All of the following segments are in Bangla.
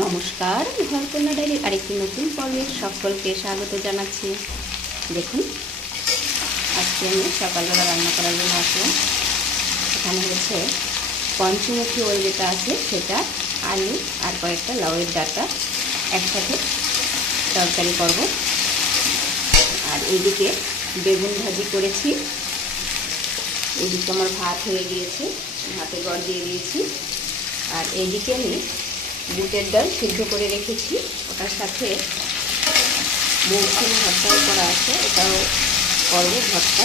নমস্কার, ঘরকন্যা ডায়েরির আরেকটি নতুন পর্বে সকলকে স্বাগত জানাচ্ছি। দেখুন, আজকে আমি সকালবেলা রান্না করার জন্য আসলাম। এখানে হচ্ছে পঞ্চমুখী ওল যেটা আছে সেটা, আলু আর কয়েকটা লাউয়ের ডাঁটা একসাথে তরকারি করব। আর এইদিকে বেগুন ভাজি করেছি। এইদিকে আমার ভাত হয়ে গিয়েছে, ভাতে গড় দিয়ে দিয়েছি। আর এইদিকে আমি বুটের ডাল সিদ্ধ করে রেখেছি, ওটার সাথে মৌসুম ভর্তাও করা আছে, ওটাও করবো ভর্তা।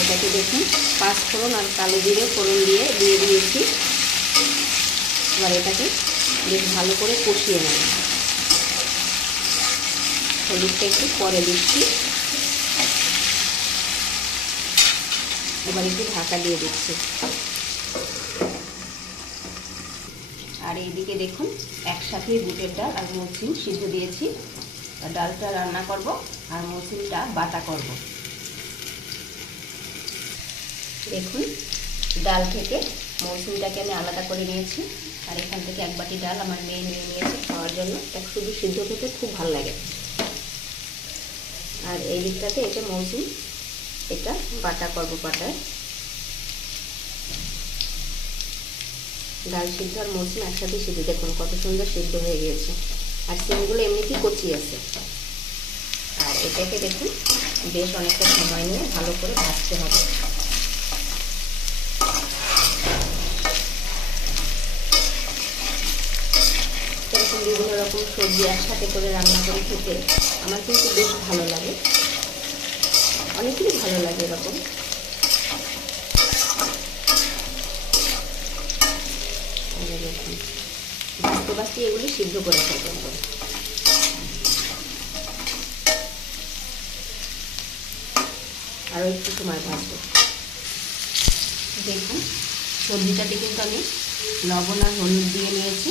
এটাকে দেখুন, পাঁচফোড়ন আর কালো জিরে ফোড়ন দিয়ে দিয়েছি। এবার এটাকে বেশ ভালো করে কষিয়ে নেব। হলুদটা একটু পরে দিচ্ছি। এবার একটু ঢাকা দিয়ে দিচ্ছি। আর এইদিকে দেখুন, একসাথেই বুটের ডাল আর মৌসুম সিদ্ধ দিয়েছি। ডালটা রান্না করব আর মৌসুমটা বাটা করব। দেখুন, ডাল থেকে মৌসুমটাকে আমি আলাদা করে নিয়েছি। আর এখান থেকে এক বাটি ডাল আমার মেয়ে নিয়ে নিয়েছে খাওয়ার জন্য। এক শুধু সিদ্ধ খেতে খুব ভালো লাগে। আর এই দিকটাতে এটা মৌসুম, এটা বাটা করব। বাটায় ডাল সিদ্ধ আর মৌসুম একসাথে সিদ্ধ, দেখুন কত সুন্দর সিদ্ধ হয়ে গিয়েছে। আর সিমগুলো এমনিতেই কচি আছে। আর এটাকে দেখুন বেশ অনেকটা সময় নিয়ে ভালো করে ভাজতে হবে। এরকম বিভিন্ন রকম সবজি একসাথে করে রান্না করে খেতে আমার কিন্তু বেশ ভালো লাগে, অনেকেরই ভালো লাগে এরকম। দেখুন, ভাজতে ভাজতে এগুলি সিদ্ধ করে ফেলবেন করে। আরও একটু সময় ভাজবো। দেখুন, সবজিটাতে কিন্তু আমি লবণ আর হলুদ দিয়ে নিয়েছি।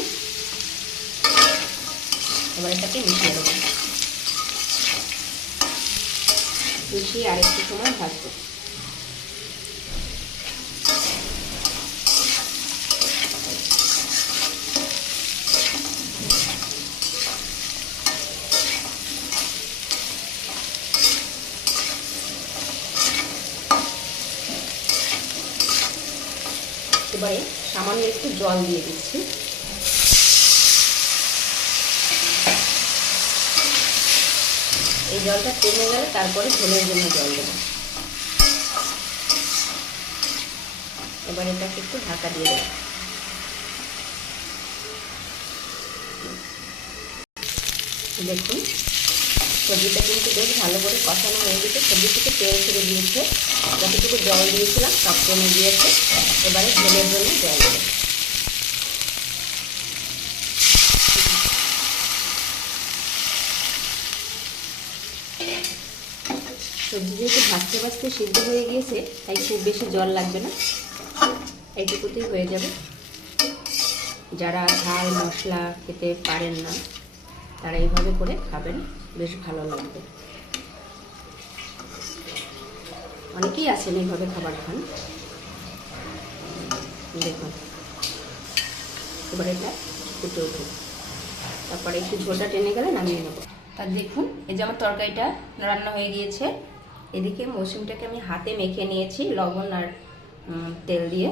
এবার এটাকে মিশিয়ে দেবো। মিশিয়ে আরেকটু সময় ভাজবো। এবারে সামান্য একটু জল দিয়ে দিচ্ছি। এই জলটা কমে গেলে তারপরে ঝোলের জন্য জল দেবো। এবার এটাকে একটু ঢাকা দিয়ে দেবো। দেখুন, সবজিটা কিন্তু বেশ ভালো করে কষানো হয়ে গেছে। সবজি থেকে তেল ছেড়ে দিয়েছে, যতটুকু জল দিয়েছিলাম সব কমে দিয়েছে। এবারে ঝোলের জন্য জল দেবো। সবজি যেহেতু ভাজতে ভাজতে সিদ্ধ হয়ে গিয়েছে, তাই খুব বেশি জল লাগবে না, এইটুকুতেই হয়ে যাবে। যারা ঝাল মশলা খেতে পারেন না তারা এইভাবে করে খাবেন, বেশ ভালো লাগবে। অনেকেই আছেন এইভাবে খাবার খান। দেখুন, এবার এটা ফুটে উঠে, তারপরে একটু ঝোলটা টেনে গেলে নামিয়ে নেব। আর দেখুন, এই যে আমার তরকারিটা রান্না হয়ে গিয়েছে। এদিকে মৌসুমটাকে আমি হাতে মেখে নিয়েছি লবণ আর তেল দিয়ে।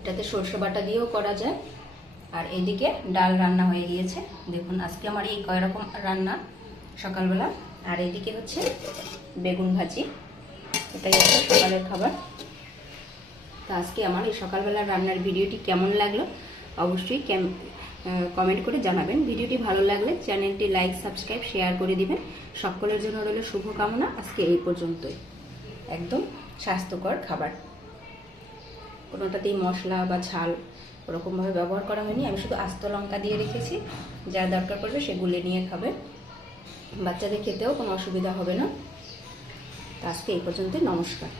এটাতে সরষে বাটা দিয়েও করা যায়। আর এইদিকে ডাল রান্না হয়ে গিয়েছে। দেখুন, আজকে আমার এই কয় রকম রান্না সকালবেলা। আর এইদিকে হচ্ছে বেগুন ভাজি, এটাই হচ্ছে সকালের খাবার। তো আজকে আমার এই সকালবেলার রান্নার ভিডিওটি কেমন লাগলো অবশ্যই কমেন্ট করে জানাবেন। ভিডিওটি ভালো লাগলে চ্যানেলটি লাইক সাবস্ক্রাইব শেয়ার করে দিবেন। সকলের জন্য রইল শুভকামনা। আজকে এই পর্যন্তই। একদম স্বাস্থ্যকর খাবার, কোনোটাতেই মশলা বা ঝাল ওরকমভাবে ব্যবহার করা হয়নি। আমি শুধু আস্ত লঙ্কা দিয়ে রেখেছি, যা দরকার পড়বে সেগুলো নিয়ে খাবে। বাচ্চাদের খেতেও কোনো অসুবিধা হবে না। তো আজকে এই পর্যন্তই। নমস্কার।